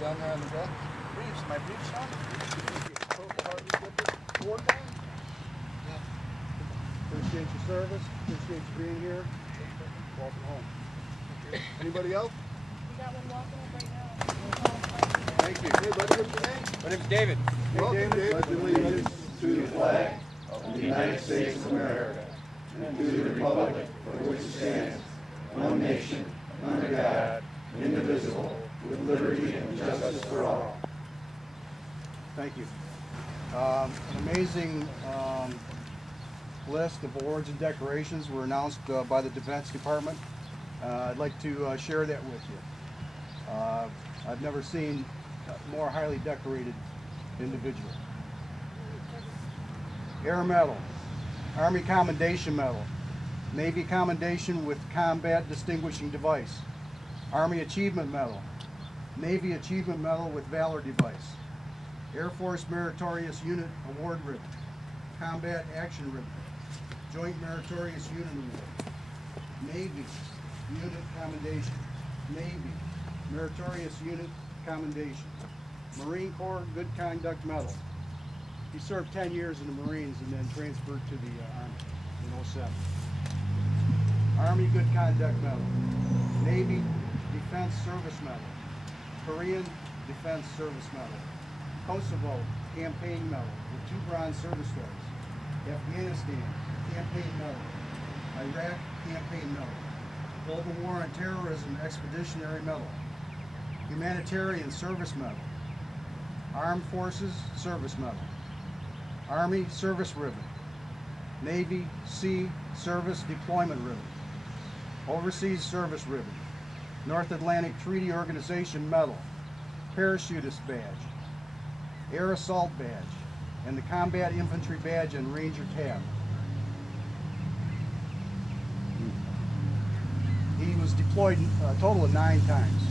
down there on the deck. Briefs, my briefs on? Appreciate your service. Appreciate you being here. Welcome home. Anybody else? We got one walking up right now. Thank you. Hey, buddy, what's your name? My name's David. Hey, Welcome, David. Pledge allegiance to the flag of the United States of America and to the republic for which it stands, one nation, under God, indivisible, with liberty and justice for all. Thank you. An amazing list of awards and decorations were announced by the Defense Department. I'd like to share that with you. I've never seen a more highly decorated individual. Air Medal, Army Commendation Medal, Navy Commendation with Combat Distinguishing Device, Army Achievement Medal, Navy Achievement Medal with Valor Device, Air Force Meritorious Unit Award Ribbon, Combat Action Ribbon, Joint Meritorious Unit Award, Navy Unit Commendation, Navy Meritorious Unit Commendation, Marine Corps Good Conduct Medal. He served 10 years in the Marines and then transferred to the Army in 07. Army Good Conduct Medal, Navy Defense Service Medal, Korean Defense Service Medal, Kosovo Campaign Medal with 2 Bronze Service Stars, Afghanistan Campaign Medal, Iraq Campaign Medal, Global War on Terrorism Expeditionary Medal, Humanitarian Service Medal, Armed Forces Service Medal, Army Service Ribbon, Navy Sea Service Deployment Ribbon, Overseas Service Ribbon, North Atlantic Treaty Organization Medal, Parachutist Badge, Air Assault Badge, and the Combat Infantry Badge and Ranger Tab. He was deployed a total of 9 times.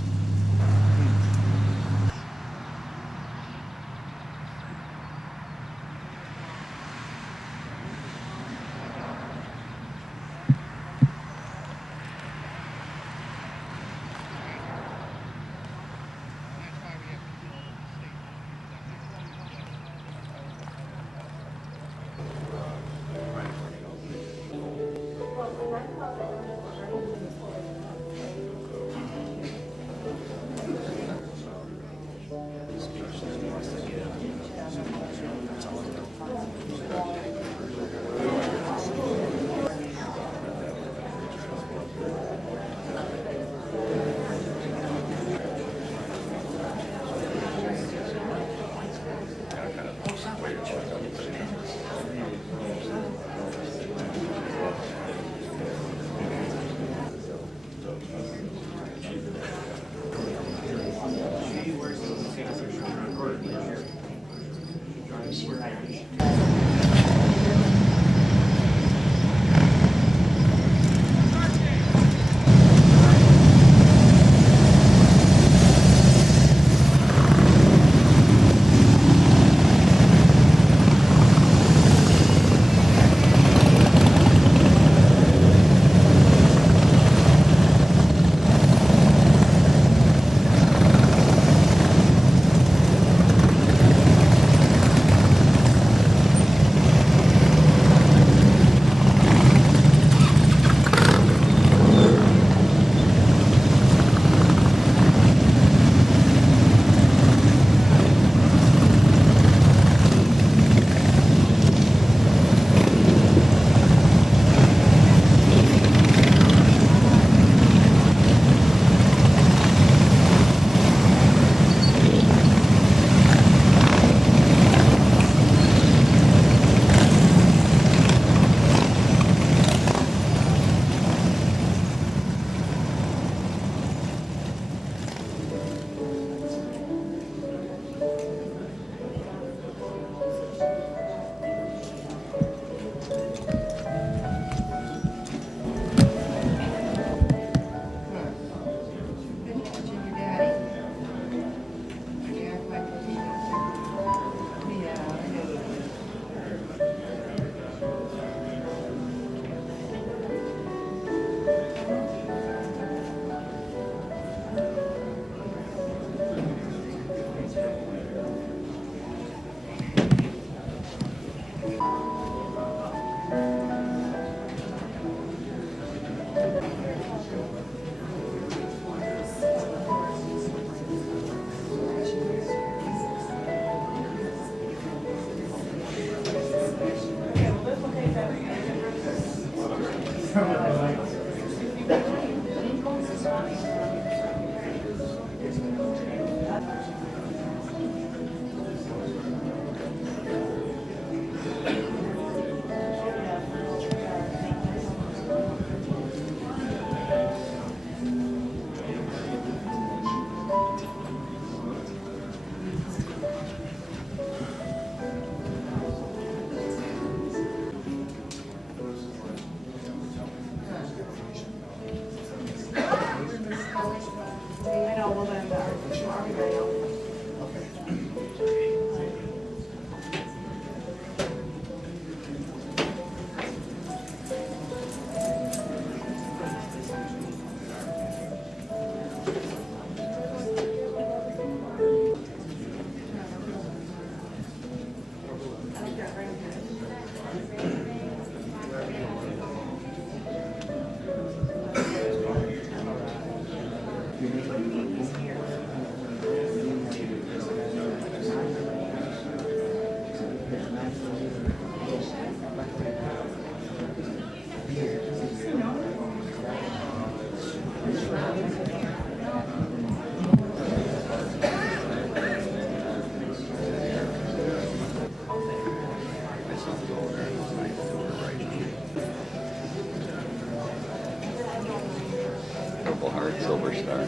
Silver Star.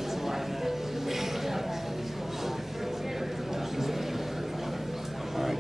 All right.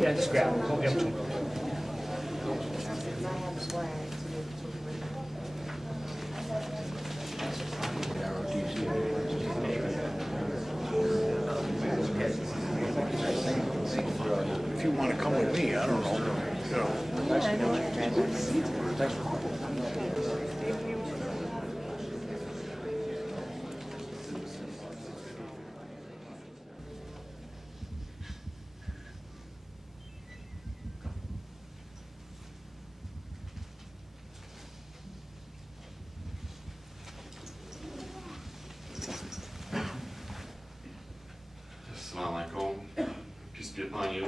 Yeah, just grab it. Go give it to him. If you want to come with me, I don't know. You know. Assalamu alaikum. Peace be upon you.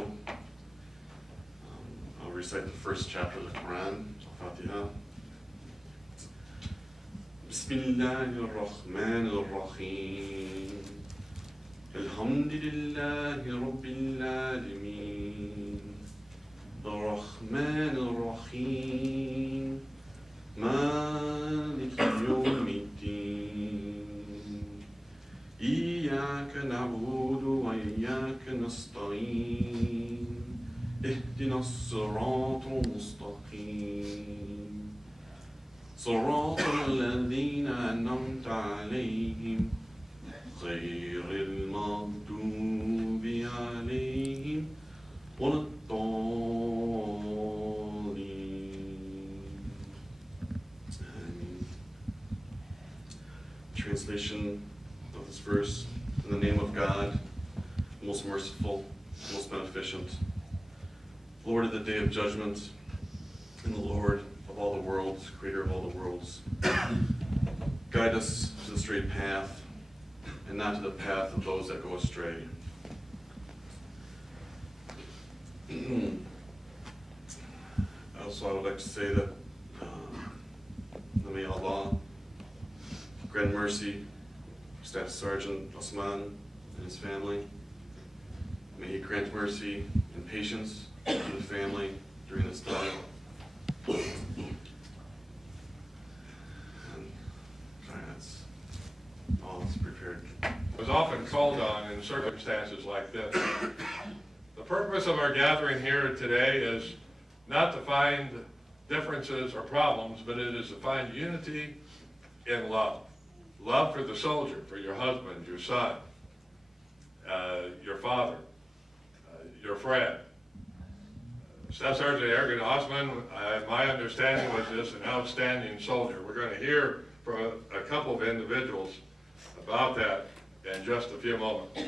I'll recite the first chapter of the Quran, Al-Fatiha. Bismillahir-Rahmanir-Rahim. Alhamdulillahi Rabbil Alameen. Ar-Rahmanir-Rahim. Maliki Yawmiddin. إياك نعبد وإياك نستعين اهدنا الصراط المستقيم صراط الذين أنعمت عليهم غير المغضوب عليهم ولا الضالين. Translation of this verse: in the name of God, most merciful, most beneficent, Lord of the day of judgment, and the Lord of all the worlds, creator of all the worlds. Guide us to the straight path, and not to the path of those that go astray. Also, I would like to say that may Allah grant mercy Staff Sergeant Osman and his family. May he grant mercy and patience to the family during this time. And, sorry, that's all that's prepared. I was often called on in circumstances like this. The purpose of our gathering here today is not to find differences or problems, but it is to find unity in love. Love for the soldier, for your husband, your son, your father, your friend. Staff Sergeant Ergin Osman, my understanding was this an outstanding soldier. We're going to hear from a couple of individuals about that in just a few moments.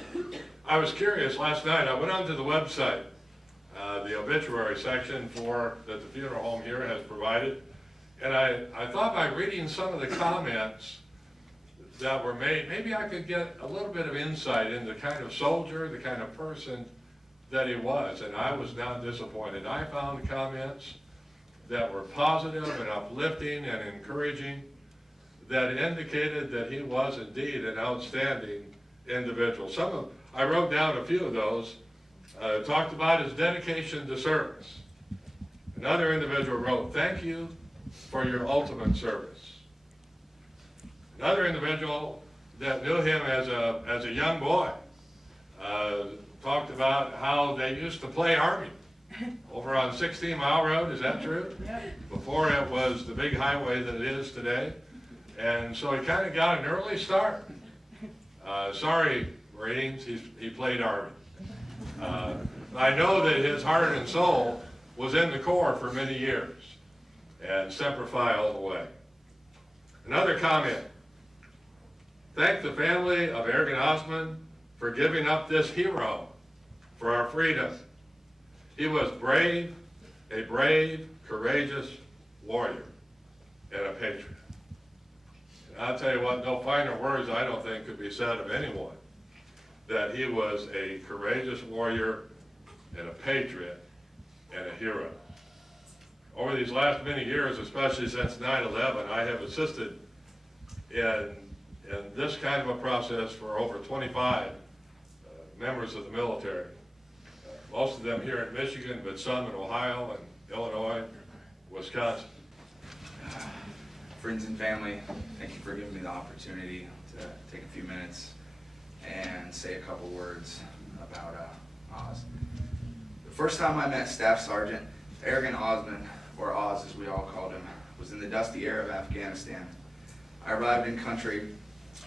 I was curious last night. I went onto the website, the obituary section that the funeral home here has provided, and I thought by reading some of the comments that were made, maybe I could get a little bit of insight into the kind of soldier, the kind of person that he was, and I was not disappointed. I found comments that were positive and uplifting and encouraging that indicated that he was indeed an outstanding individual. I wrote down a few of those. Talked about his dedication to service. Another individual wrote, "Thank you for your ultimate service." Another individual that knew him as a young boy talked about how they used to play Army over on 16 Mile Road. Is that true? Yeah. Before it was the big highway that it is today. And so he kind of got an early start. Sorry, Marines, he played Army. I know that his heart and soul was in the Corps for many years, and Semper Fi all the way. Another comment. Thank the family of Ergin Osman for giving up this hero for our freedom. He was brave, a brave, courageous warrior, and a patriot. And I'll tell you what, no finer words I don't think could be said of anyone, that he was a courageous warrior and a patriot and a hero. Over these last many years, especially since 9/11, I have assisted in this kind of a process for over 25 members of the military. Most of them here in Michigan, but some in Ohio and Illinois, Wisconsin. Friends and family, thank you for giving me the opportunity to take a few minutes and say a couple words about Oz. The first time I met Staff Sergeant Ergin Osman, or Oz as we all called him, was in the dusty air of Afghanistan. I arrived in country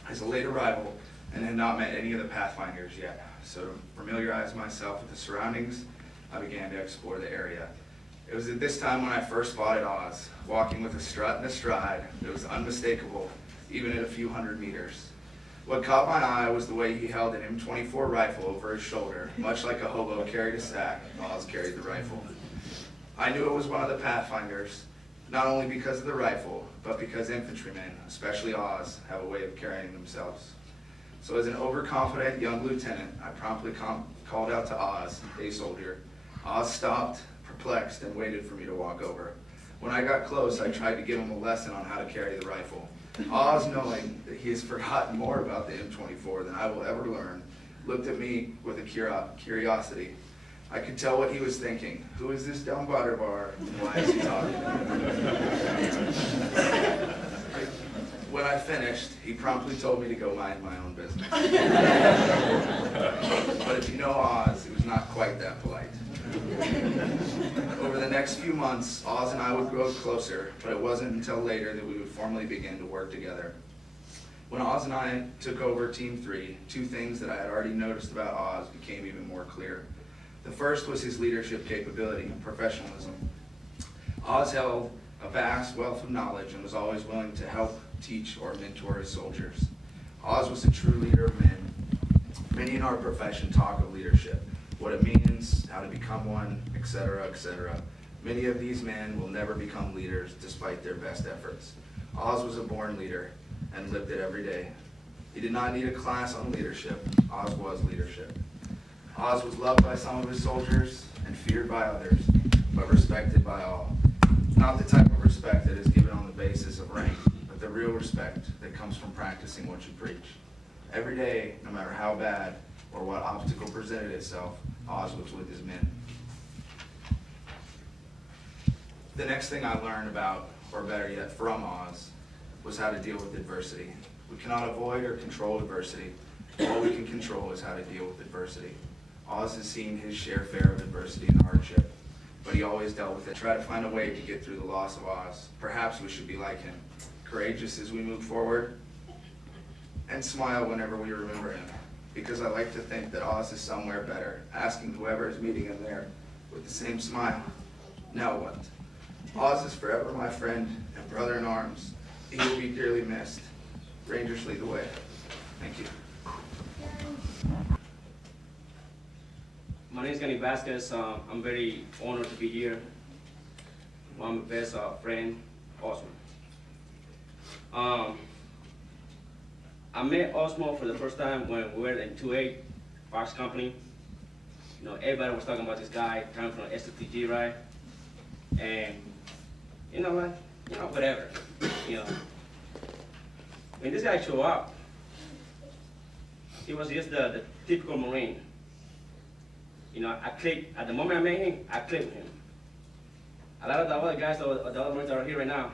as a late arrival and had not met any of the Pathfinders yet. So to familiarize myself with the surroundings, I began to explore the area. It was at this time when I first spotted Oz, walking with a strut and a stride that was unmistakable, even at a few hundred meters. What caught my eye was the way he held an M24 rifle over his shoulder, much like a hobo carried a sack. Oz carried the rifle. I knew it was one of the Pathfinders, not only because of the rifle, but because infantrymen, especially Oz, have a way of carrying themselves. So as an overconfident young lieutenant, I promptly called out to Oz, "Hey soldier." Oz stopped, perplexed, and waited for me to walk over. When I got close, I tried to give him a lesson on how to carry the rifle. Oz, knowing that he has forgotten more about the M24 than I will ever learn, looked at me with a curiosity. I could tell what he was thinking. Who is this dumb butterbar, and why is he talking to me? When I finished, he promptly told me to go mind my own business. But if you know Oz, it was not quite that polite. Over the next few months, Oz and I would grow closer, but it wasn't until later that we would formally begin to work together. When Oz and I took over Team 3, two things that I had already noticed about Oz became even more clear. The first was his leadership capability and professionalism. Oz held a vast wealth of knowledge and was always willing to help, teach, or mentor his soldiers. Oz was a true leader of men. Many in our profession talk of leadership, what it means, how to become one, etc., etc. Many of these men will never become leaders despite their best efforts. Oz was a born leader and lived it every day. He did not need a class on leadership. Oz was leadership. Oz was loved by some of his soldiers and feared by others, but respected by all. Not the type of respect that is given on the basis of rank, but the real respect that comes from practicing what you preach. Every day, no matter how bad or what obstacle presented itself, Oz was with his men. The next thing I learned about, or better yet, from Oz, was how to deal with adversity. We cannot avoid or control adversity. All we can control is how to deal with adversity. Oz has seen his share of adversity and hardship, but he always dealt with it. Try to find a way to get through the loss of Oz. Perhaps we should be like him, courageous as we move forward, and smile whenever we remember him. Because I like to think that Oz is somewhere better, asking whoever is meeting him there with the same smile. Now what? Oz is forever my friend and brother in arms. He will be dearly missed. Rangers lead the way. Thank you. My name is Ergin Vasquez. I'm very honored to be here. I'm my best friend, Osman. I met Osman for the first time when we were in 2A, Fox Company. You know, everybody was talking about this guy coming from SSG, right? And, whatever, when this guy showed up, he was just the typical Marine. You know, I clicked, at the moment I met him, I clicked with him. A lot of the other guys, the other Marines that are here right now,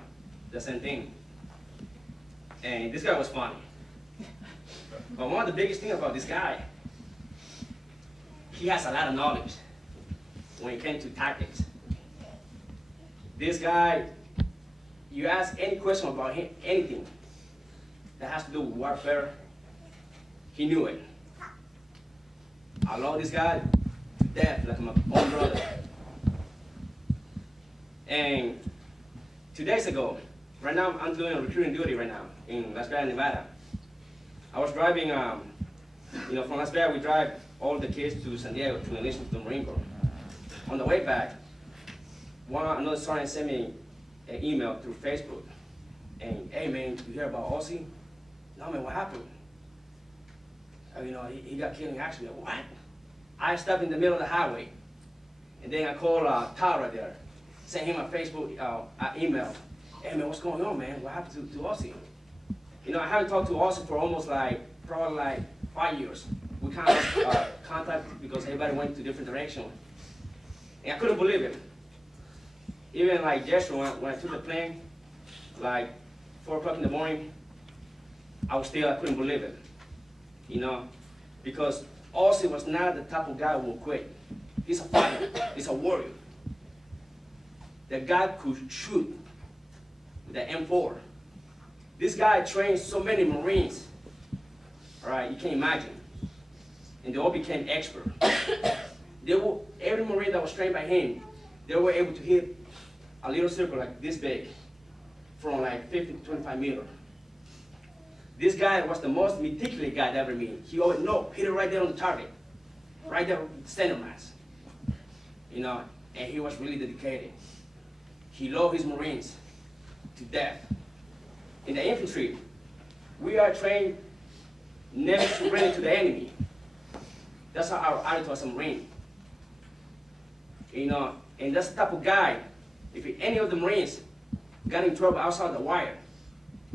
the same thing. And this guy was funny. But one of the biggest things about this guy, he has a lot of knowledge when it came to tactics. This guy, you ask any question about him, anything that has to do with warfare, he knew it. I love this guy to death, like my own brother. And 2 days ago, right now I'm doing recruiting duty right now in Las Vegas, Nevada. I was driving, you know, from Las Vegas we drive all the kids to San Diego to enlist to the Marine Corps. On the way back, another sergeant sent me an email through Facebook, and hey man, you hear about Ozzy? No man, what happened? You know, he got killed in action. What? I stopped in the middle of the highway, and then I called Tara there, sent him a Facebook email. Hey man, what's going on, man? What happened to Ozzy? You know, I haven't talked to Ozzy for almost probably 5 years. We kind of contact because everybody went to different directions. And I couldn't believe it. Even like yesterday when I took the plane, like 4 o'clock in the morning, I couldn't believe it. You know, because Ozzy was not the type of guy who will quit. He's a fighter, he's a warrior. The guy could shoot with the M4. This guy trained so many Marines, all right, you can't imagine. And they all became expert. Every Marine that was trained by him, they were able to hit a little circle like this big from like 50 to 25 meters. This guy was the most meticulous guy I'd ever met. He always hit it right there on the target, right there, center mass. You know, and he was really dedicated. He loved his Marines to death. In the infantry, we are trained never to run into the enemy. That's our attitude as a Marine. You know, and that's the type of guy, if any of the Marines got in trouble outside the wire,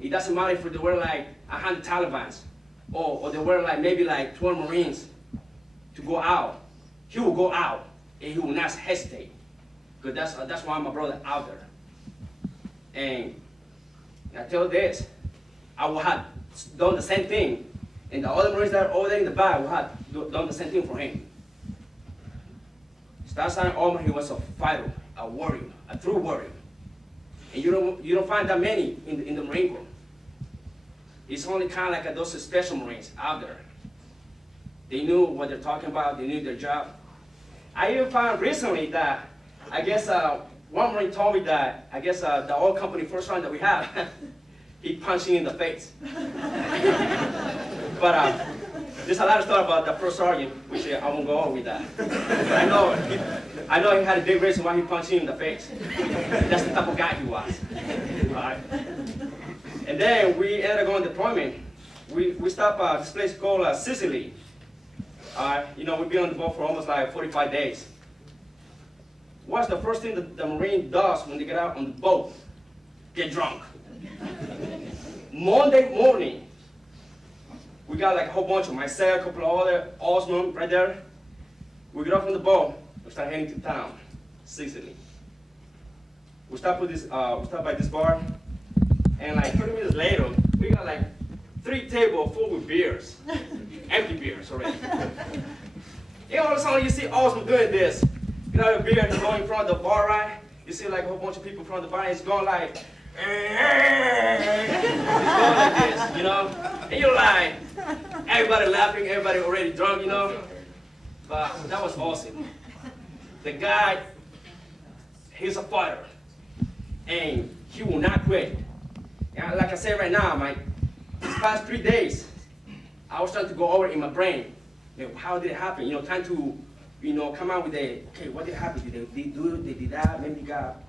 it doesn't matter if there were like 100 Talibans, or there were like maybe like 12 Marines to go out. He will go out, and he will not hesitate. Because that's why my brother out there. And I tell you this, I would have done the same thing, and the other Marines that are over there in the back would have done the same thing for him. Staff Sergeant Osman, he was a fighter, a warrior, a true warrior. And you don't find that many in the Marine Corps. It's only kind of like those special Marines out there. They knew what they're talking about, they knew their job. I even found recently that, I guess one Marine told me that, I guess the oil company first round that we have, he punched him in the face. But there's a lot of stuff about the first sergeant, which I won't go on with that. But I know he had a big reason why he punched him in the face. That's the type of guy he was. All right. And then we ended up going deployment. We stopped at this place called Sicily. You know, we've been on the boat for almost like 45 days. What's the first thing that the Marine does when they get out on the boat? Get drunk. Monday morning, we got like a whole bunch of myself, a couple of other, Osman right there. We get off on the boat, we start heading to town, Sicily. We stop by this bar, and like 30 minutes later, we got like 3 tables full with beers, empty beers already. And all of a sudden you see Osman doing this. You know, the beer is going in front of the bar, right? You see like a whole bunch of people in front of the bar, and it's going like, it's going like this, you know? And you're like, everybody laughing, everybody already drunk, you know? But that was awesome. The guy, he's a fighter, and he will not quit. And like I said right now, these past 3 days, I was trying to go over in my brain, you know, how did it happen? You know, trying to, you know, come out with okay, what did happen? Did they do it? They did that? Maybe he got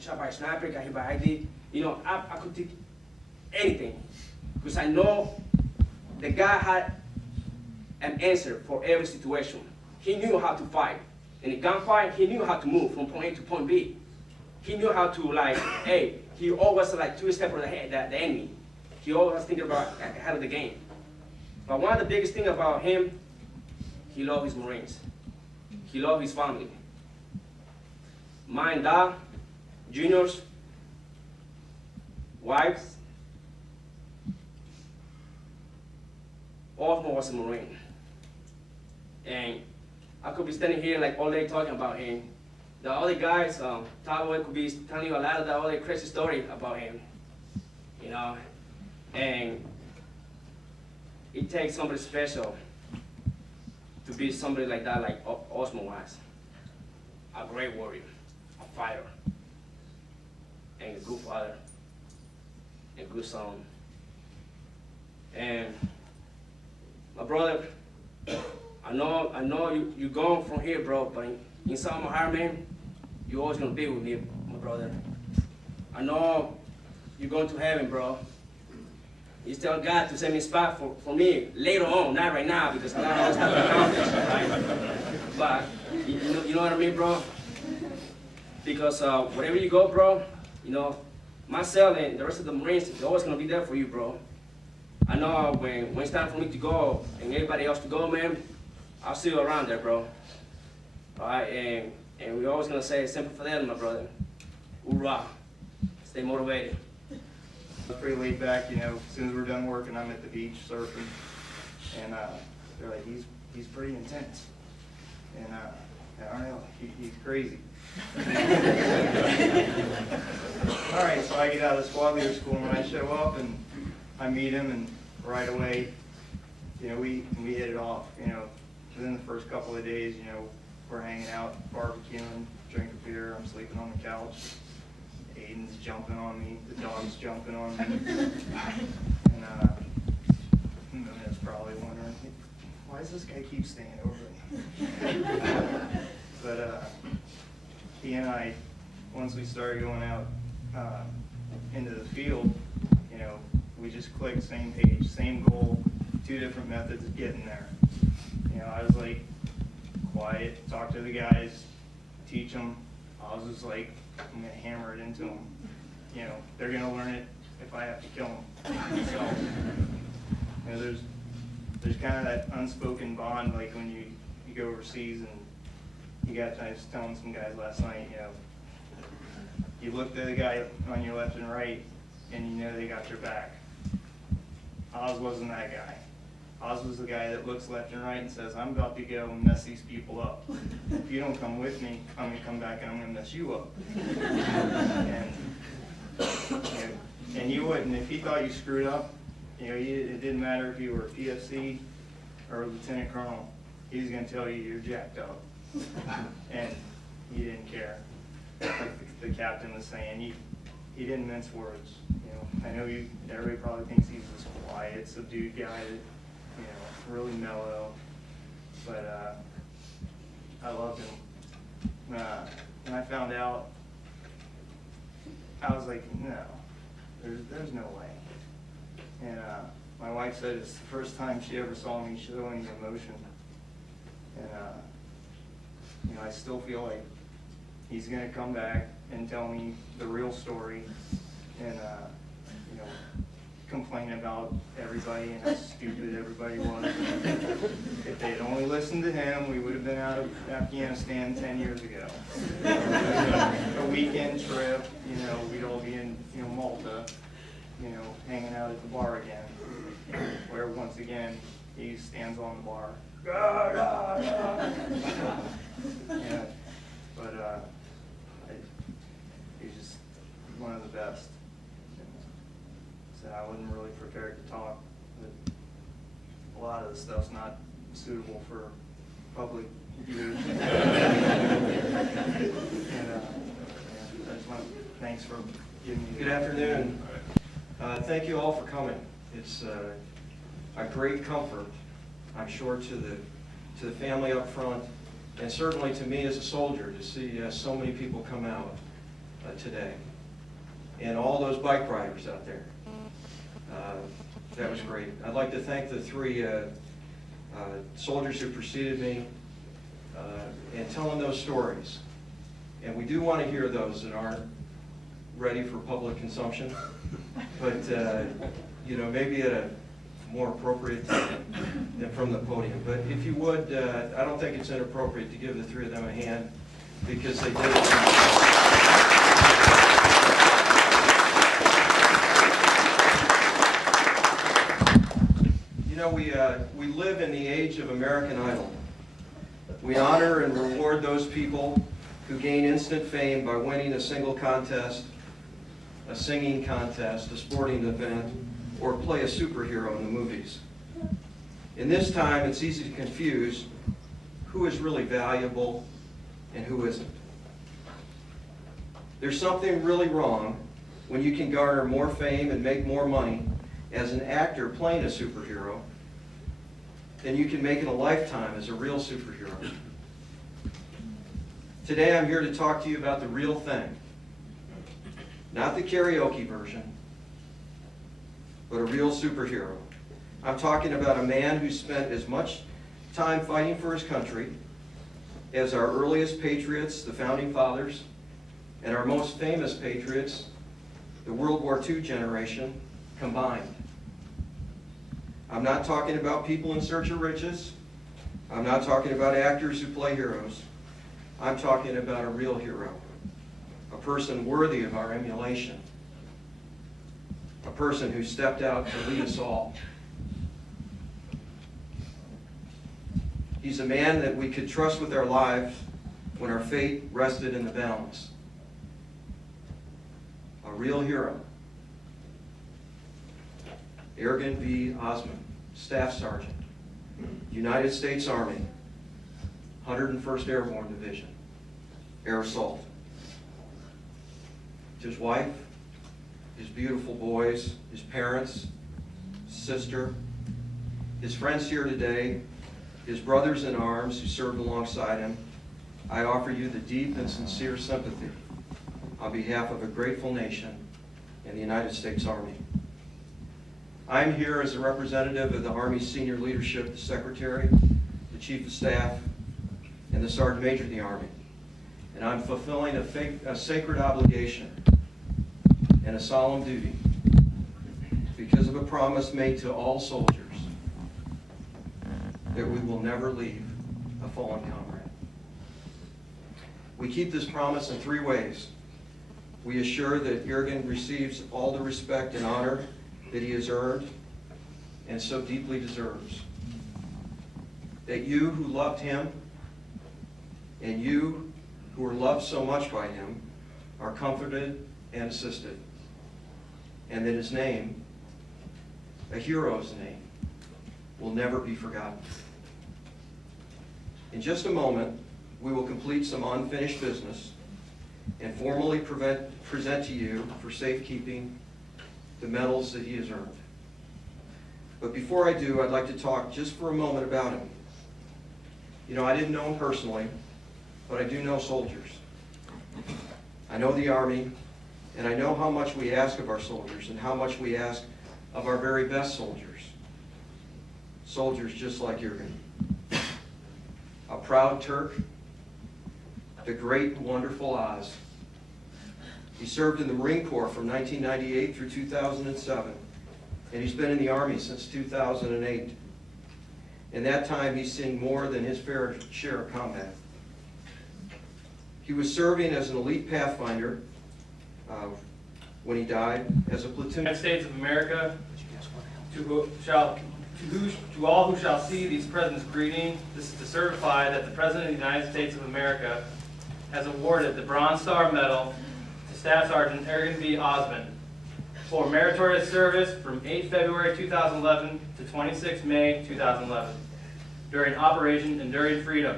shot by a sniper, got hit by ID. You know, I could take anything, because I know the guy had an answer for every situation. He knew how to fight. In a gunfight, he knew how to move from point A to point B. He knew how to, like, hey, he always like 2 steps ahead of the enemy. he always was thinking about ahead of the game. But one of the biggest things about him, he loved his Marines. He loved his family. Mine, dad, juniors, wives. Osman was a Marine. And I could be standing here like all day talking about him. The other guys, Tavo could be telling you a lot of the other crazy story about him, you know. And it takes somebody special to be somebody like that, like Osman was. A great warrior, a fighter, and a good father, and a good son. And my brother, I know you're going from here, bro, but inside my heart, man, you're always gonna be with me, my brother. I know you're going to heaven, bro. You tell God to send me a spot for me later on, not right now, because a lot of us have to accomplish, right? But you know what I mean, bro? Because wherever you go, bro, you know, myself and the rest of the Marines, they're always gonna be there for you, bro. I know when it's time for me to go and everybody else to go, man, I'll see you around there, bro. All right, and we're always gonna say Semper Fidelis, my brother. Hoorah! Stay motivated. I was pretty laid back, you know. As soon as we're done working, I'm at the beach surfing, and they're like, he's pretty intense, and I don't know, he's crazy. All right, so I get out of the squad leader school, and when I show up and I meet him, and right away, you know, we hit it off. You know, within the first couple of days, you know, we're hanging out, barbecuing, drinking beer. I'm sleeping on the couch. Aiden's jumping on me. The dog's jumping on me. And that's probably wondering, why does this guy keep staying over me? But he and I, once we started going out into the field, you know, we just clicked, same page, same goal, 2 different methods of getting there. You know, I was like, quiet, talk to the guys, teach them. I was just like, I'm gonna hammer it into them. You know, they're gonna learn it if I have to kill them. So, you know, there's kind of that unspoken bond, like when you go overseas, and you got, I was telling some guys last night, you know, you look at the guy on your left and right, and you know they got your back. Oz wasn't that guy. Oz was the guy that looks left and right and says, I'm about to go and mess these people up. If you don't come with me, I'm going to come back and I'm going to mess you up. And you wouldn't. If he thought you screwed up, you know, it didn't matter if you were a PFC or a lieutenant colonel. He was going to tell you you're jacked up. And he didn't care. Like the captain was saying, he didn't mince words. You know, I know everybody probably thinks he's this quiet, subdued guy that, you know, really mellow, but I loved him. When I found out, I was like, no, there's no way. And my wife said it's the first time she ever saw me show any emotion. And you know, I still feel like he's gonna come back and tell me the real story, and you know, complain about everybody and how stupid everybody was. If they had only listened to him, we would have been out of Afghanistan 10 years ago. A weekend trip, you know, we'd all be in, you know, Malta, you know, hanging out at the bar again, where once again he stands on the bar. Yeah, but he's just one of the best. So I wasn't really prepared to talk, but a lot of the stuff's not suitable for public view. And I just want to thanks for giving me. Good afternoon. Thank you all for coming. It's a great comfort, I'm sure, to the family up front, and certainly to me as a soldier, to see so many people come out today, and all those bike riders out there. That was great. I'd like to thank the 3 soldiers who preceded me and telling those stories. And we do want to hear those that aren't ready for public consumption, but you know, maybe at a more appropriate time than from the podium. But if you would, I don't think it's inappropriate to give the three of them a hand, because they did it. You know, we live in the age of American Idol. We honor and reward those people who gain instant fame by winning a single contest, a singing contest, a sporting event, or play a superhero in the movies. In this time, it's easy to confuse who is really valuable and who isn't. There's something really wrong when you can garner more fame and make more money as an actor playing a superhero than you can make in a lifetime as a real superhero. Today I'm here to talk to you about the real thing. Not the karaoke version, but a real superhero. I'm talking about a man who spent as much time fighting for his country as our earliest patriots, the Founding Fathers, and our most famous patriots, the World War II generation, combined. I'm not talking about people in search of riches. I'm not talking about actors who play heroes. I'm talking about a real hero, a person worthy of our emulation, a person who stepped out to lead us all. He's a man that we could trust with our lives when our fate rested in the balance. A real hero. Ergin V. Osman, Staff Sergeant, United States Army, 101st Airborne Division, Air Assault. His wife, his beautiful boys, his parents, sister, his friends here today, his brothers in arms who served alongside him, I offer you the deep and sincere sympathy on behalf of a grateful nation and the United States Army. I'm here as a representative of the Army's senior leadership, the Secretary, the Chief of Staff, and the Sergeant Major of the Army. And I'm fulfilling a sacred obligation and a solemn duty because of a promise made to all soldiers that we will never leave a fallen comrade. We keep this promise in three ways. We assure that Ergin receives all the respect and honor that he has earned and so deeply deserves. That you who loved him and you who were loved so much by him are comforted and assisted. And that his name, a hero's name, will never be forgotten. In just a moment, we will complete some unfinished business and formally present to you for safekeeping the medals that he has earned. But before I do, I'd like to talk just for a moment about him. You know, I didn't know him personally, but I do know soldiers. I know the Army, and I know how much we ask of our soldiers and how much we ask of our very best soldiers. Soldiers just like Ergin. A proud Turk, the great and wonderful Oz. He served in the Marine Corps from 1998 through 2007, and he's been in the Army since 2008. In that time, he's seen more than his fair share of combat. He was serving as an elite pathfinder when he died as a platoon. United States of America, to all who shall see these presents greeting, this is to certify that the President of the United States of America has awarded the Bronze Star Medal to Staff Sergeant Ergin V. Osman for meritorious service from 8 February 2011 to 26 May 2011 during Operation Enduring Freedom,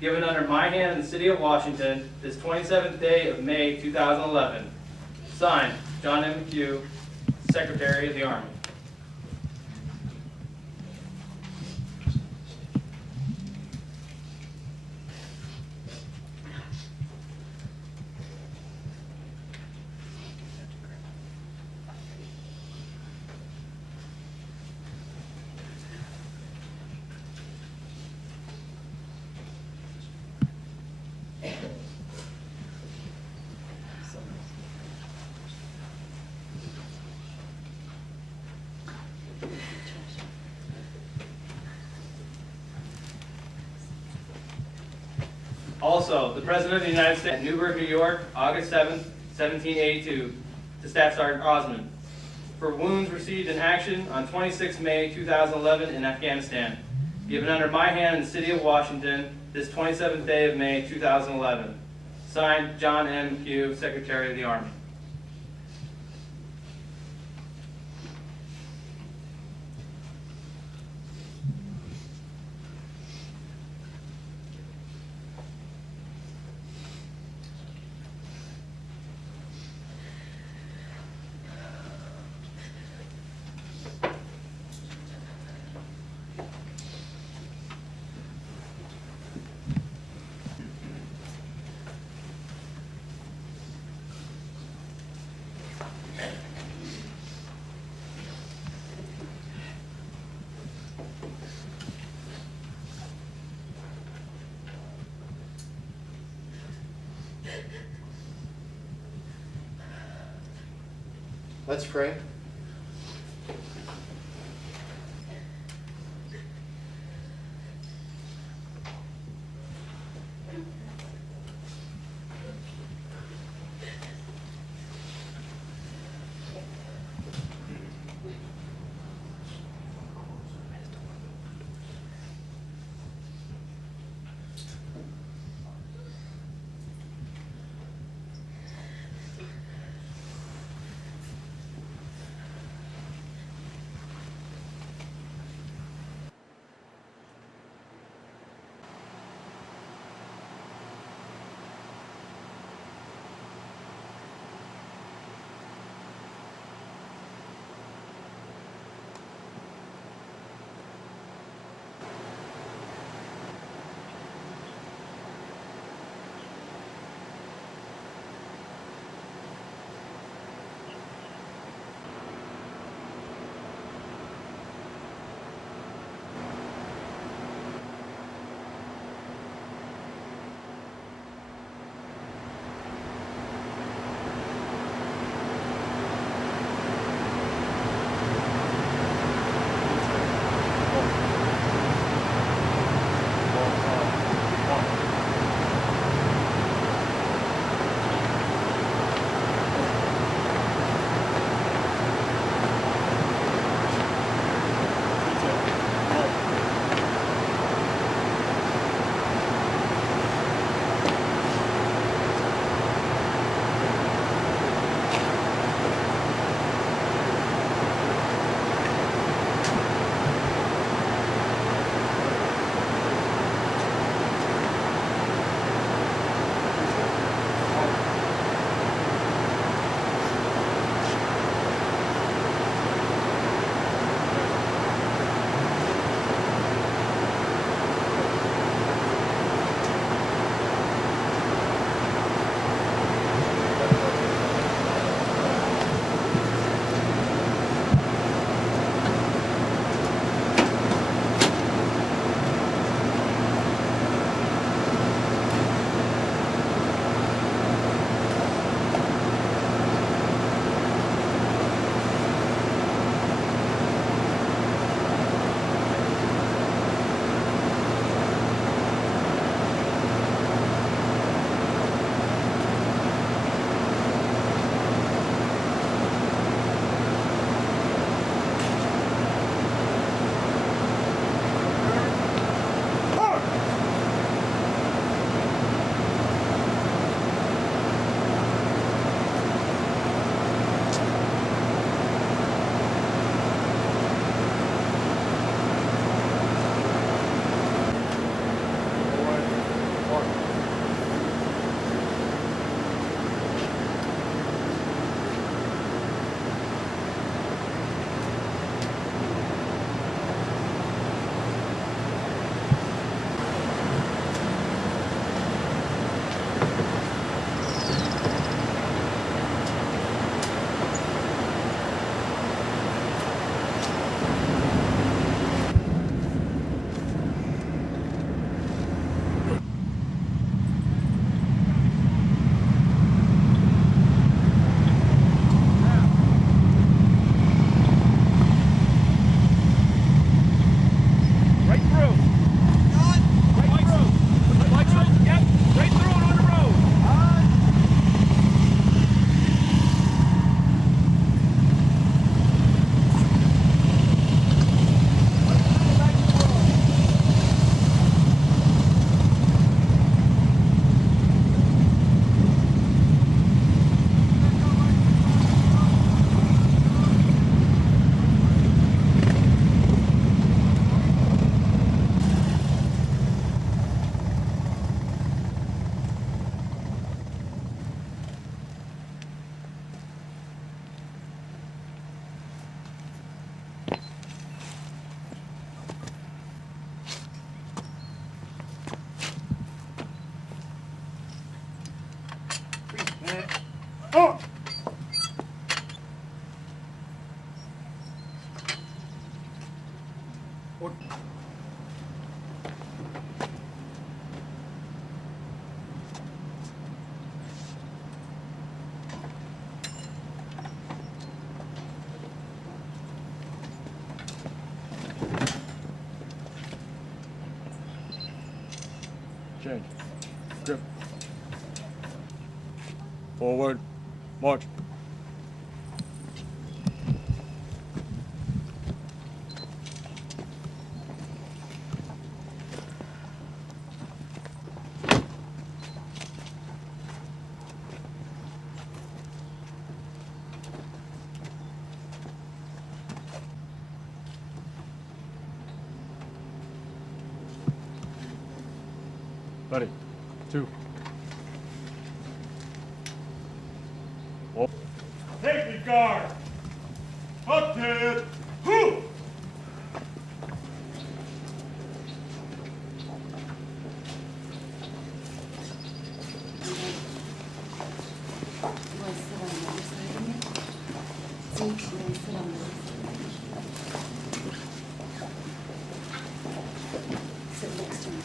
given under my hand in the city of Washington this 27th day of May 2011. Signed, John M. McHugh, Secretary of the Army. Also, the President of the United States at Newburgh, New York, August 7th, 1782, to Staff Sergeant Osman, for wounds received in action on 26 May 2011 in Afghanistan, given under my hand in the city of Washington this 27th day of May 2011. Signed, John M. Pugh, Secretary of the Army. Let's pray. Change. Grip. Forward. March. Ready. 2. Take me guard. Up to who? Sit next to me.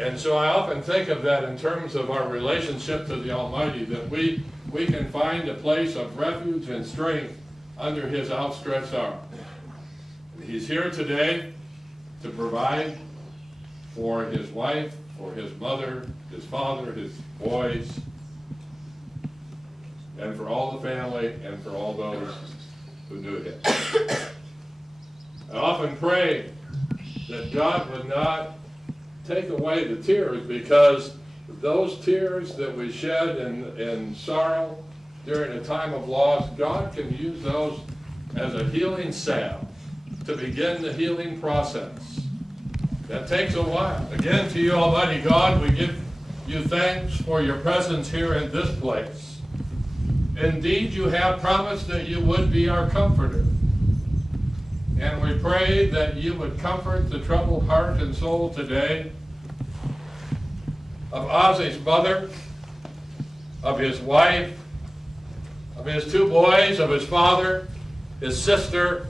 And so I often think of that in terms of our relationship to the Almighty, that we can find a place of refuge and strength under His outstretched arm. He's here today to provide for his wife, for his mother, his father, his boys, and for all the family and for all those who knew him. I often pray that God would not take away the tears, because those tears that we shed in sorrow during a time of loss, God can use those as a healing salve to begin the healing process. That takes a while. Again, to you, Almighty God, we give you thanks for your presence here in this place. Indeed, you have promised that you would be our comforter. And we pray that you would comfort the troubled heart and soul today of Ozzy's mother, of his wife, of his two boys, of his father, his sister,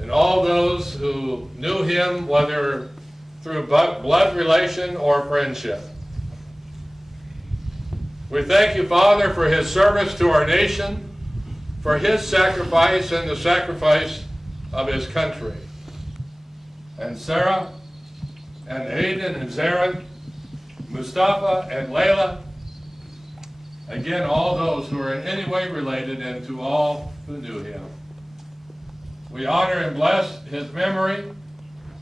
and all those who knew him, whether through blood relation or friendship. We thank you, Father, for his service to our nation, for his sacrifice and the sacrifice of his country. And Sarah, and Aiden, and Zarin, Mustafa, and Layla, again, all those who are in any way related, and to all who knew him. We honor and bless his memory.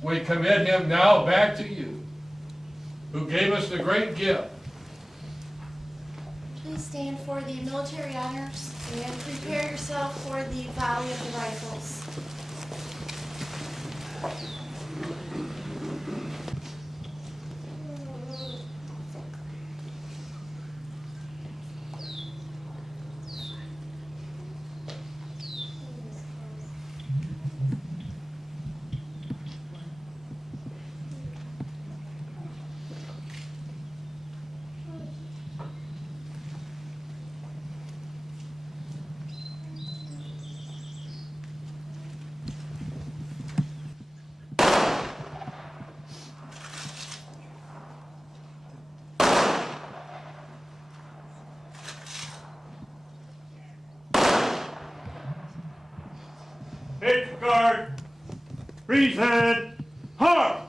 We commit him now back to you, who gave us the great gift. Please stand for the military honors and prepare yourself for the volley of the rifles. guard. Freeze head. Hard.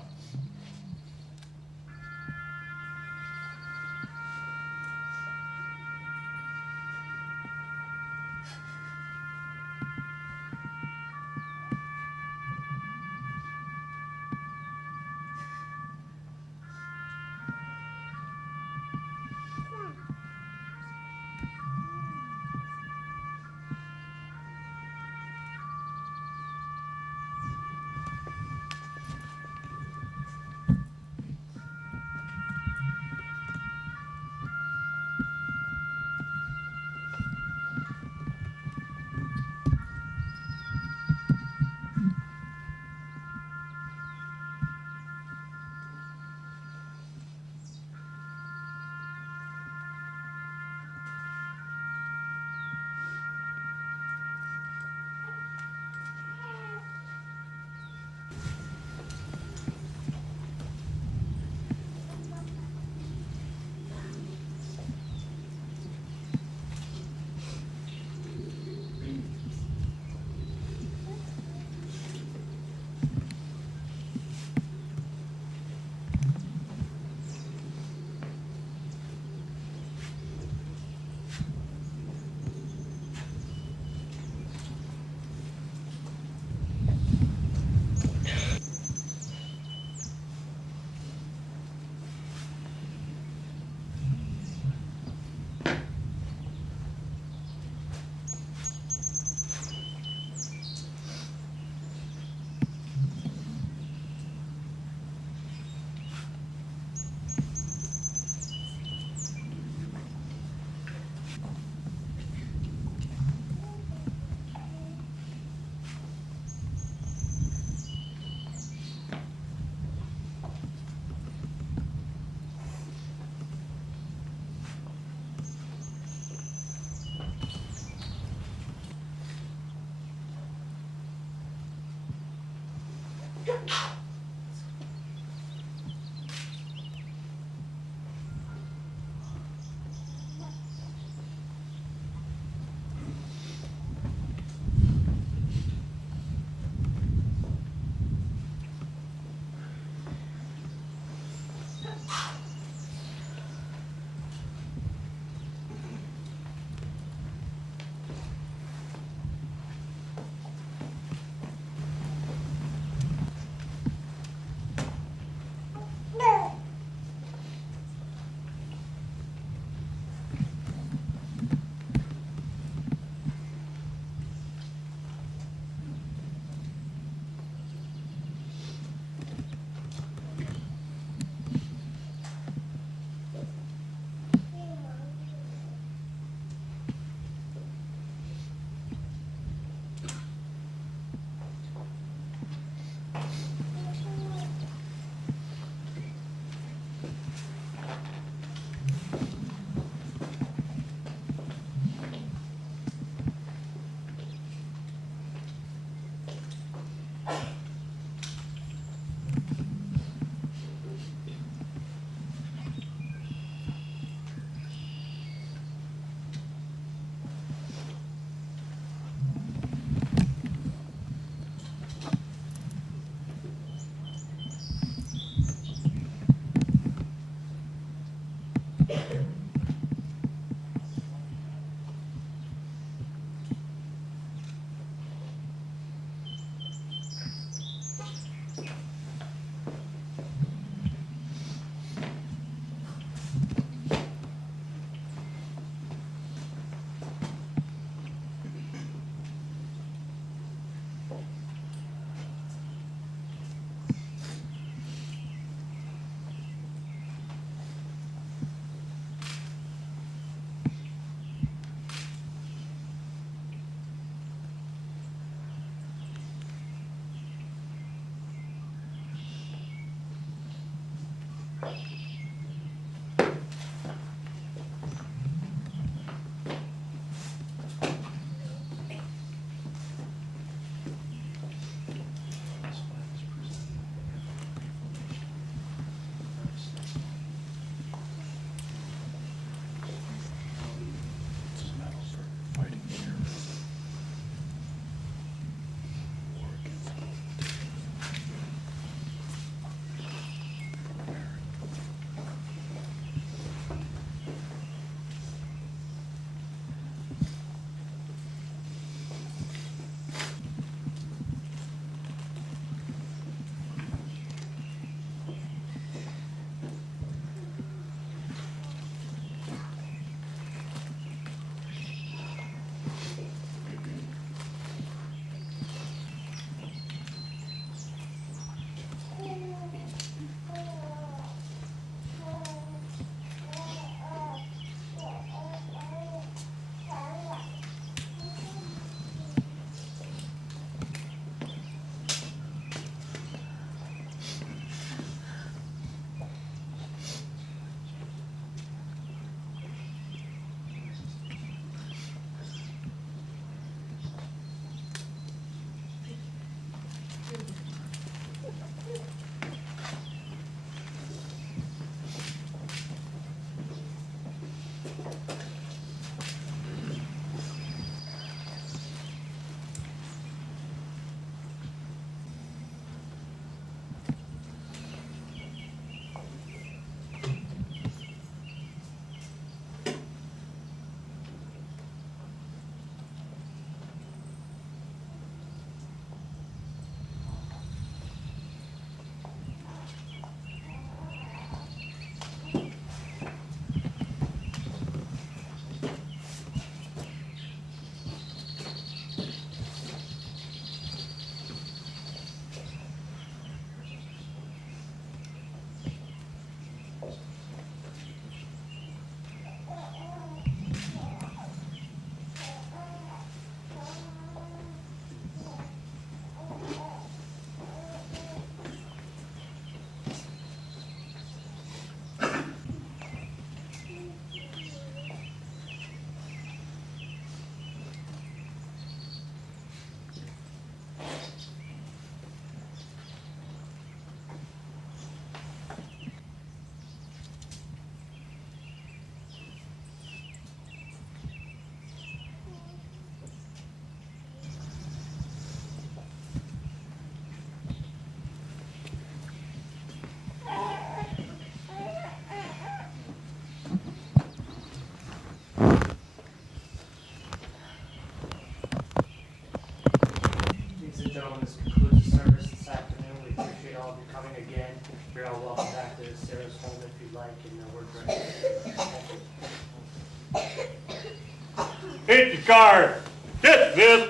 Hit your car. Dismiss.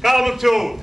Column 2.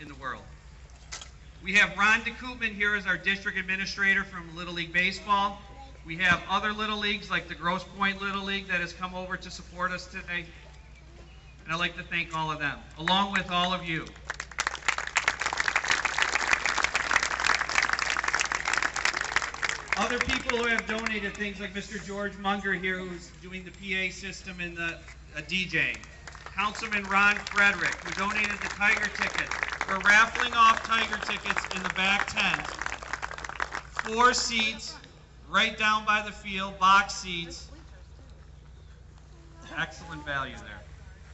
in the world. We have Ron DeKoopman here as our district administrator from Little League Baseball. We have other Little Leagues like the Grosse Pointe Little League that has come over to support us today. And I'd like to thank all of them, along with all of you. Other people who have donated things like Mr. George Munger here, who's doing the PA system and the DJing. Councilman Ron Frederick, who donated the Tiger tickets. We're raffling off Tiger tickets in the back tent. 4 seats, right down by the field, box seats. Excellent value there.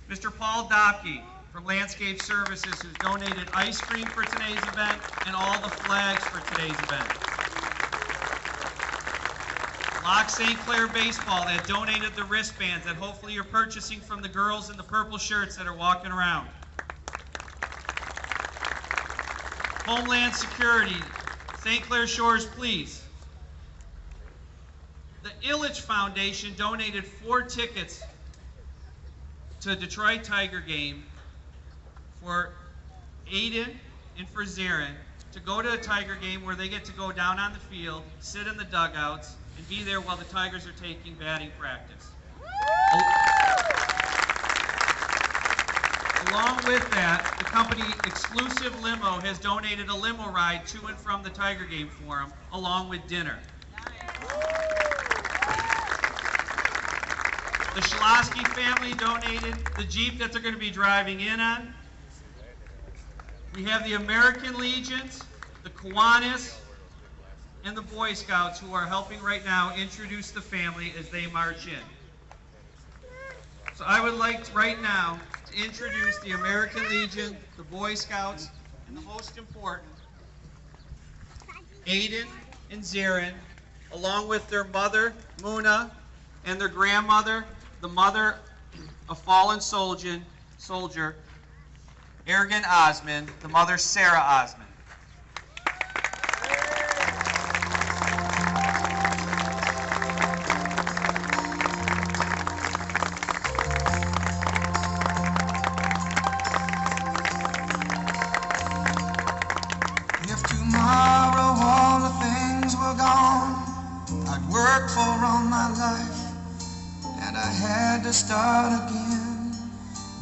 Mr. Paul Dopke from Landscape Services, who's donated ice cream for today's event and all the flags for today's event. Lock St. Clair Baseball that donated the wristbands that hopefully you're purchasing from the girls in the purple shirts that are walking around. Homeland Security, St. Clair Shores Police. The Illich Foundation donated 4 tickets to a Detroit Tiger game for Aiden and for Zarin to go to a Tiger game where they get to go down on the field, sit in the dugouts, and be there while the Tigers are taking batting practice. Along with that, the company Exclusive Limo has donated a limo ride to and from the Tiger game for them, along with dinner. The Schlosky family donated the Jeep that they're going to be driving in on. We have the American Legions, the Kiwanis, and the Boy Scouts who are helping right now introduce the family as they march in. So I would like right now to introduce the American Legion, the Boy Scouts, and the most important, Aiden and Zarin, along with their mother, Muna, and their grandmother, the mother of fallen soldier, Ergin Osman, the mother, Sarah Osman. If tomorrow all the things were gone I'd worked for all my life, and I had to start again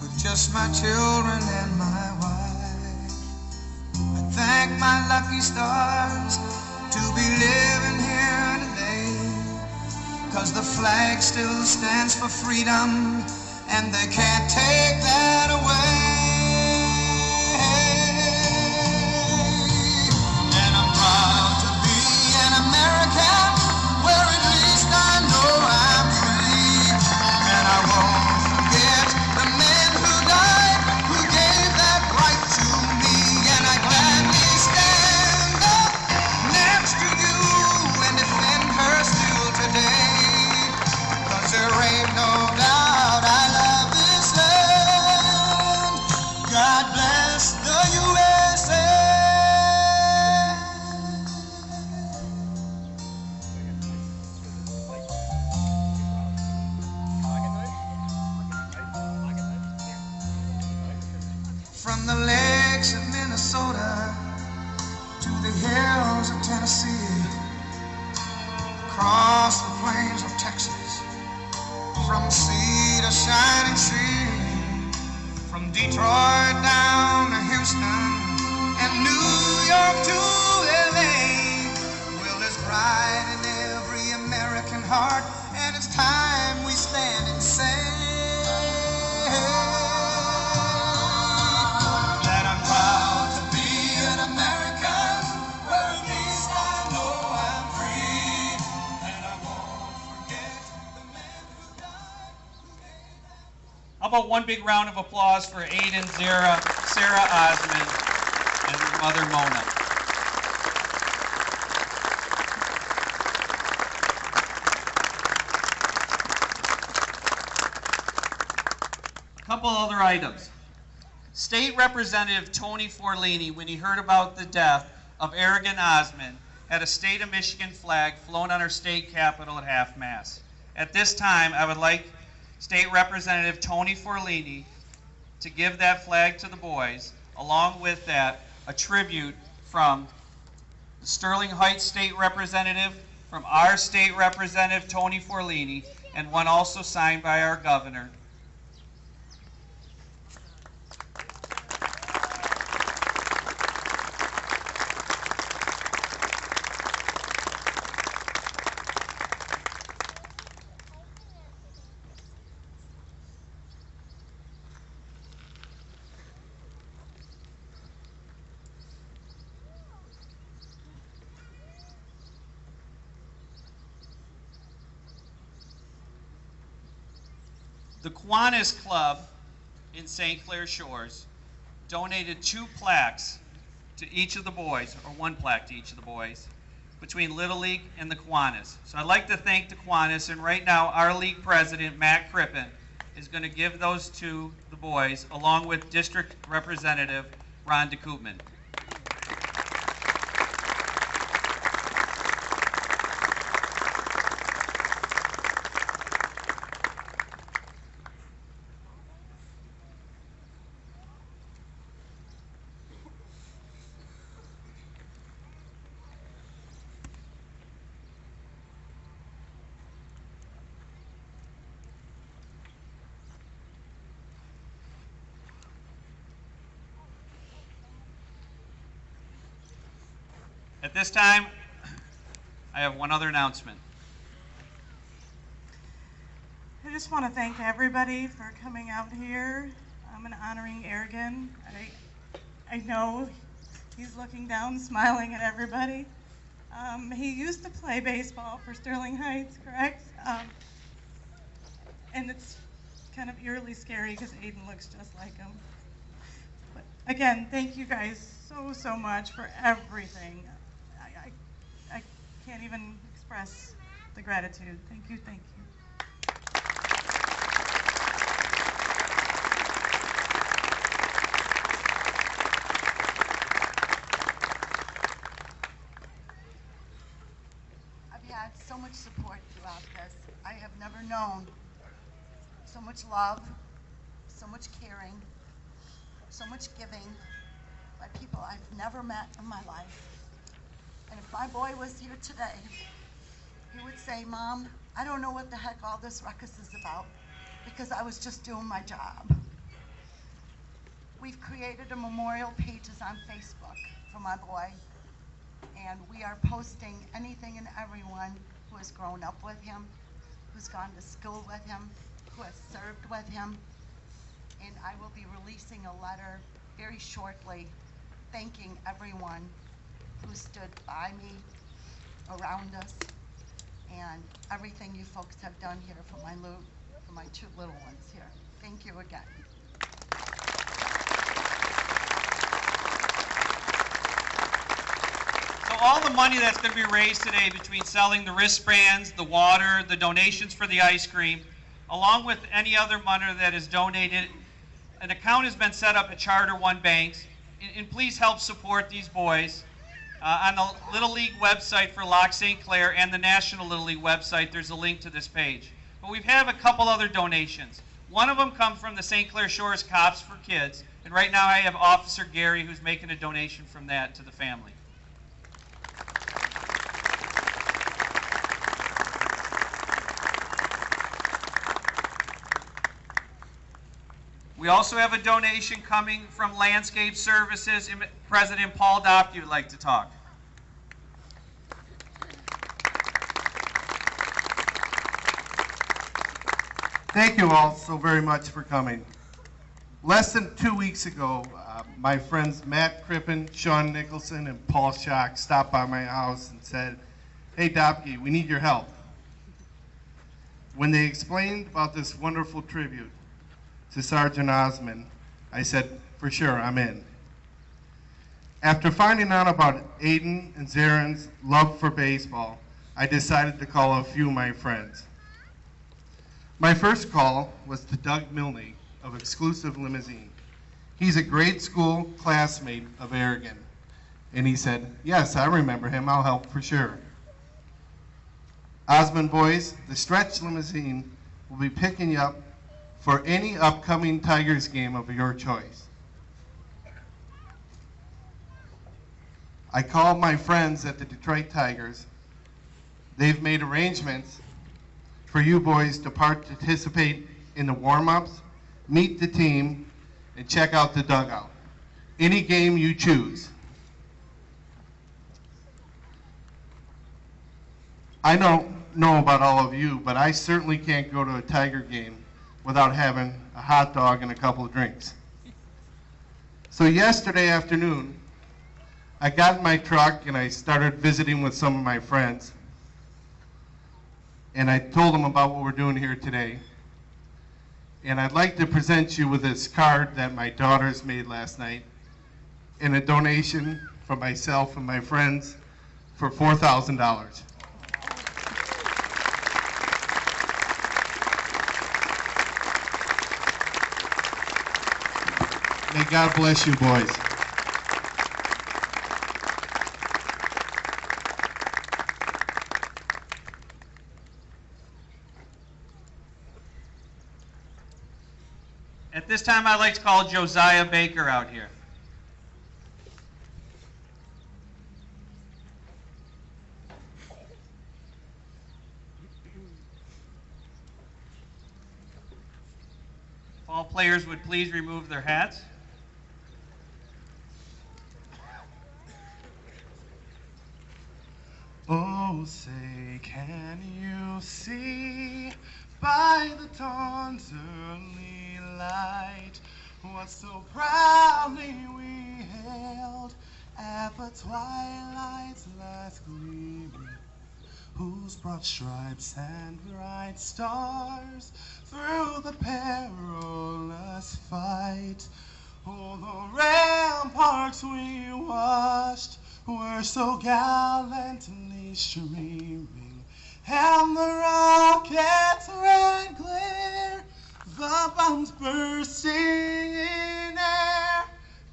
with just my children and my wife. I thank my lucky stars to be living here today, 'cause the flag still stands for freedom, and they can't take that away. And I'm proud to be an American, where at least I know I'm free. And I won't forget the men who died, who gave that right to me. And I gladly stand up next to you and defend her still today, 'cause there ain't no doubt I love this land. God bless the USA. From the lakes of Minnesota to the hills of Tennessee, across the plains of Texas, from sea to shining sea, from Detroit down to Houston and New York to LA. Well, there's pride in every American heart, and it's time we stand and say that I'm proud to be an American, where at least I know I'm free. And I won't forget the men who died, who gave that. How about one big round of applause for Aiden, Sarah Osman, and his mother, Mona. A couple other items. State Representative Tony Forlini, when he heard about the death of Ergin Osman, had a state of Michigan flag flown on our state capitol at half-mast. At this time, I would like State Representative Tony Forlini to give that flag to the boys, along with that, a tribute from the Sterling Heights State Representative, from our State Representative, Tony Forlini, and one also signed by our Governor. The Kiwanis Club in St. Clair Shores donated 2 plaques to each of the boys, or 1 plaque to each of the boys, between Little League and the Kiwanis. So I'd like to thank the Kiwanis, and right now our league president, Matt Crippen, is going to give those to the boys, along with District Representative Ron DeKoopman. At this time, I have one other announcement. I just want to thank everybody for coming out here and honoring Ergin. I know he's looking down, smiling at everybody. He used to play baseball for Sterling Heights, correct? And it's kind of eerily scary because Aiden looks just like him. But again, thank you guys so much for everything. I can't even express the gratitude. Thank you, thank you. I've had so much support throughout this. I have never known so much love, so much caring, so much giving by people I've never met in my life. And if my boy was here today, he would say, Mom, I don't know what the heck all this ruckus is about because I was just doing my job. We've created a memorial pages on Facebook for my boy, and we are posting anything and everyone who has grown up with him, who's gone to school with him, who has served with him. And I will be releasing a letter very shortly thanking everyone who stood by me, around us, and everything you folks have done here for my 2 little ones here. Thank you again. So all the money that's going to be raised today between selling the wristbands, the water, the donations for the ice cream, along with any other money that is donated, an account has been set up at Charter One Banks, and please help support these boys. On the Little League website for Lock St. Clair and the National Little League website, there's a link to this page. But we have a couple other donations. One of them comes from the St. Clair Shores Cops for Kids, and right now I have Officer Gary who's making a donation from that to the family. We also have a donation coming from Landscape Services, and President Paul Dopke would like to talk. Thank you all so very much for coming. Less than 2 weeks ago, my friends Matt Crippen, Sean Nicholson, and Paul Schock stopped by my house and said, hey Dopke, we need your help. When they explained about this wonderful tribute to Sergeant Osman, I said, for sure, I'm in. After finding out about Aiden and Zaren's love for baseball, I decided to call a few of my friends. My first call was to Doug Milne of Exclusive Limousine. He's a grade school classmate of Ergin. And he said, yes, I remember him, I'll help for sure. Osman boys, the Stretch Limousine will be picking you up for any upcoming Tigers game of your choice. I called my friends at the Detroit Tigers. They've made arrangements for you boys to participate in the warm-ups, meet the team, and check out the dugout. Any game you choose. I don't know about all of you, but I certainly can't go to a Tiger game without having a hot dog and a couple of drinks. So yesterday afternoon, I got in my truck and I started visiting with some of my friends. And I told them about what we're doing here today. And I'd like to present you with this card that my daughters made last night and a donation from myself and my friends for $4,000. May God bless you, boys. At this time, I'd like to call Josiah Baker out here. If all players would please remove their hats. Oh, say, can you see by the dawn's early light what so proudly we hailed at the twilight's last gleaming, whose broad stripes and bright stars through the perilous fight, oh, the ramparts we watched were so gallantly streaming, and the rocket's red glare, the bombs bursting in air,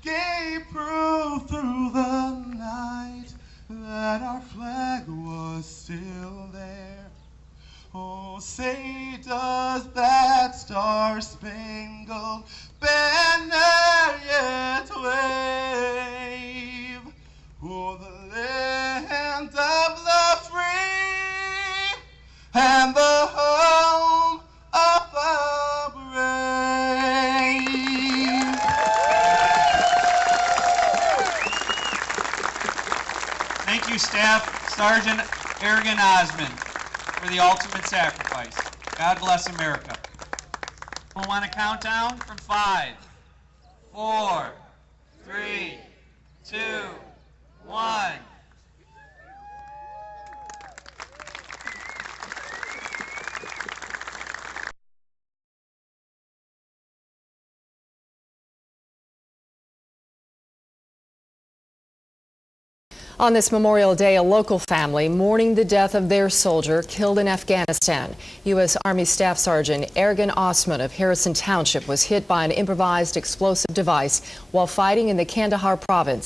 gave proof through the night that our flag was still there. Oh, say does that star-spangled banner yet wave? Oh, the land of the free and the home of the brave. Thank you, Staff Sergeant Ergin Osman, for the ultimate sacrifice. God bless America. We'll want to count down from 5, 4, 3, 2, 1. On this Memorial Day, a local family mourning the death of their soldier killed in Afghanistan. U.S. Army Staff Sergeant Ergin Osman of Harrison Township was hit by an improvised explosive device while fighting in the Kandahar province.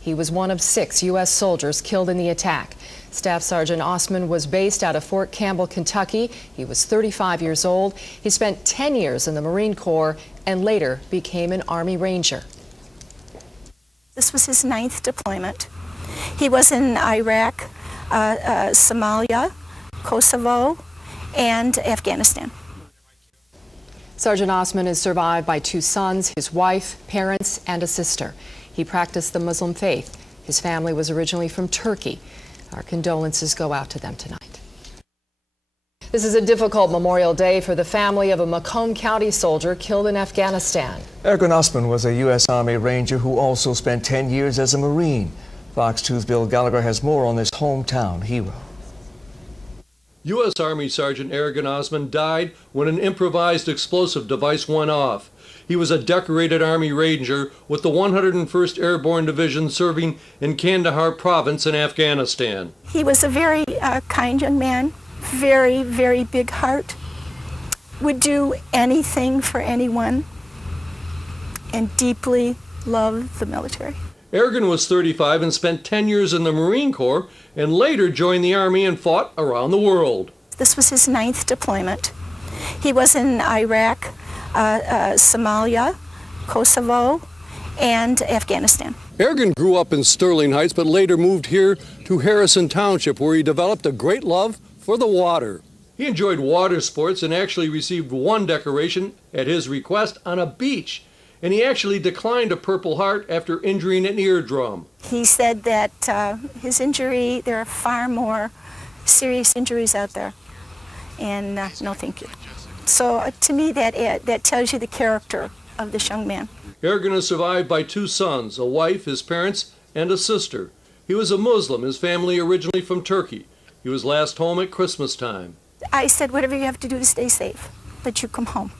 He was one of 6 U.S. soldiers killed in the attack. Staff Sergeant Osman was based out of Fort Campbell, Kentucky. He was 35 years old. He spent 10 years in the Marine Corps and later became an Army Ranger. This was his 9th deployment. He was in Iraq, Somalia, Kosovo, and Afghanistan. Sergeant Osman is survived by 2 sons, his wife, parents, and a sister. He practiced the Muslim faith. His family was originally from Turkey. Our condolences go out to them tonight. This is a difficult Memorial Day for the family of a Macomb County soldier killed in Afghanistan. Ergin Osman was a U.S. Army Ranger who also spent 10 years as a Marine. Fox 2's Bill Gallagher has more on this hometown hero. U.S. Army Sergeant Ergin Osman died when an improvised explosive device went off. He was a decorated Army Ranger with the 101st Airborne Division serving in Kandahar province in Afghanistan. He was a very kind young man, very, very big heart, would do anything for anyone, and deeply loved the military. Ergin was 35 and spent 10 years in the Marine Corps and later joined the Army and fought around the world. This was his 9th deployment. He was in Iraq, Somalia, Kosovo, and Afghanistan. Ergin grew up in Sterling Heights, but later moved here to Harrison Township, where he developed a great love for the water. He enjoyed water sports and actually received one decoration at his request on a beach. And he actually declined a Purple Heart after injuring an eardrum. He said that his injury, there are far more serious injuries out there, and no thank you. So to me that tells you the character of this young man. Ergin is survived by 2 sons, a wife, his parents, and a sister. He was a Muslim, his family originally from Turkey. He was last home at Christmas time. I said, whatever you have to do to stay safe, but you come home.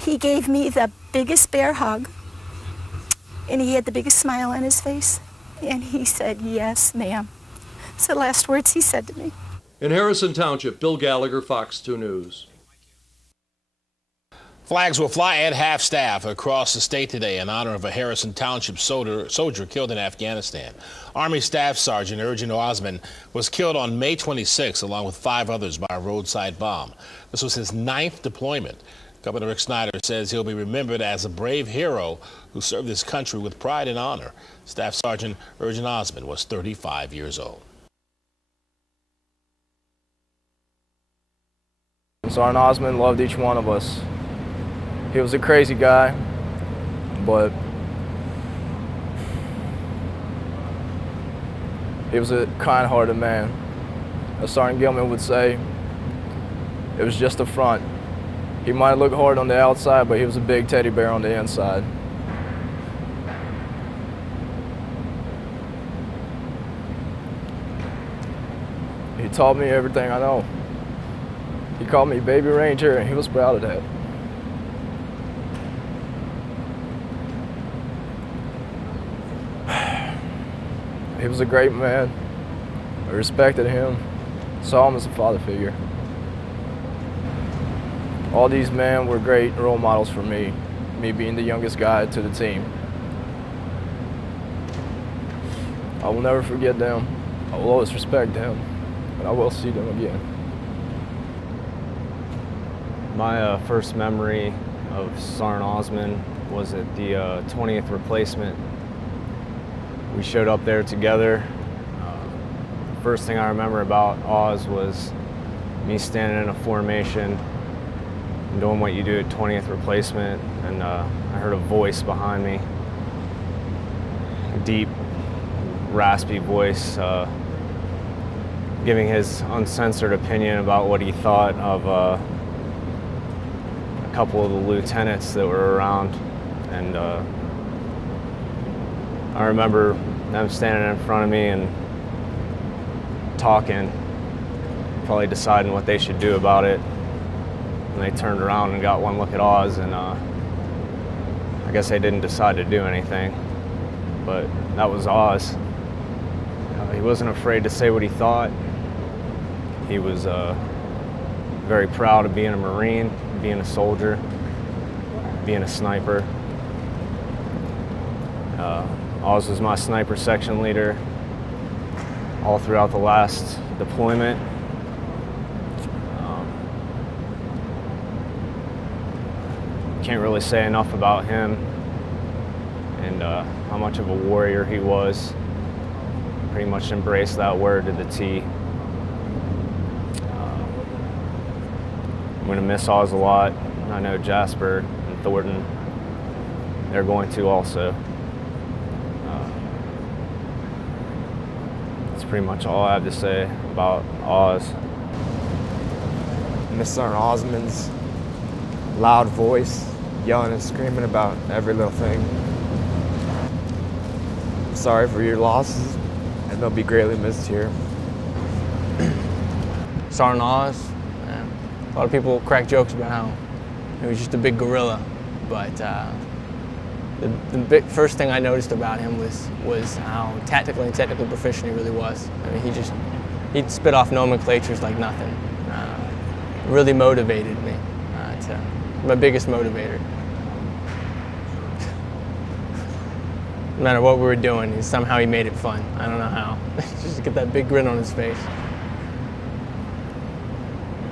He gave me the biggest bear hug, and he had the biggest smile on his face, and he said, yes, ma'am. It's the last words he said to me. In Harrison Township, Bill Gallagher, Fox 2 News. Flags will fly at half-staff across the state today in honor of a Harrison Township soldier killed in Afghanistan. Army Staff Sergeant Ergin Osman was killed on May 26 along with 5 others by a roadside bomb. This was his 9th deployment. Governor Rick Snyder says he'll be remembered as a brave hero who served his country with pride and honor. Staff Sergeant Ergin Osman was 35 years old. Sergeant Osman loved each one of us. He was a crazy guy, but he was a kind-hearted man. As Sergeant Gilman would say, it was just a front. He might look hard on the outside, but he was a big teddy bear on the inside. He taught me everything I know. He called me Baby Ranger, and he was proud of that. He was a great man. I respected him, saw him as a father figure. All these men were great role models for me being the youngest guy to the team. I will never forget them. I will always respect them, and I will see them again. My first memory of Sergeant Osman was at the 20th replacement. We showed up there together. First thing I remember about Oz was me standing in a formation doing what you do at 20th replacement, and I heard a voice behind me, a deep, raspy voice, giving his uncensored opinion about what he thought of a couple of the lieutenants that were around. And I remember them standing in front of me and talking, probably deciding what they should do about it. And they turned around and got one look at Oz, and I guess they didn't decide to do anything. But that was Oz. He wasn't afraid to say what he thought. He was very proud of being a Marine, being a soldier, being a sniper. Oz was my sniper section leader all throughout the last deployment. Can't really say enough about him and how much of a warrior he was. Pretty much embraced that word to the T. I'm going to miss Oz a lot. I know Jasper and Thornton, they're going to also. That's pretty much all I have to say about Oz. Miss Sergeant Osman's loud voice, yelling and screaming about every little thing. I'm sorry for your losses, and they'll be greatly missed here. Sergeant Oz, man. A lot of people crack jokes about how he was just a big gorilla, but the first thing I noticed about him was how tactically and technically proficient he really was. I mean, he'd spit off nomenclatures like nothing. Really motivated me. My biggest motivator. No matter what we were doing, somehow he made it fun. I don't know how. Just get that big grin on his face.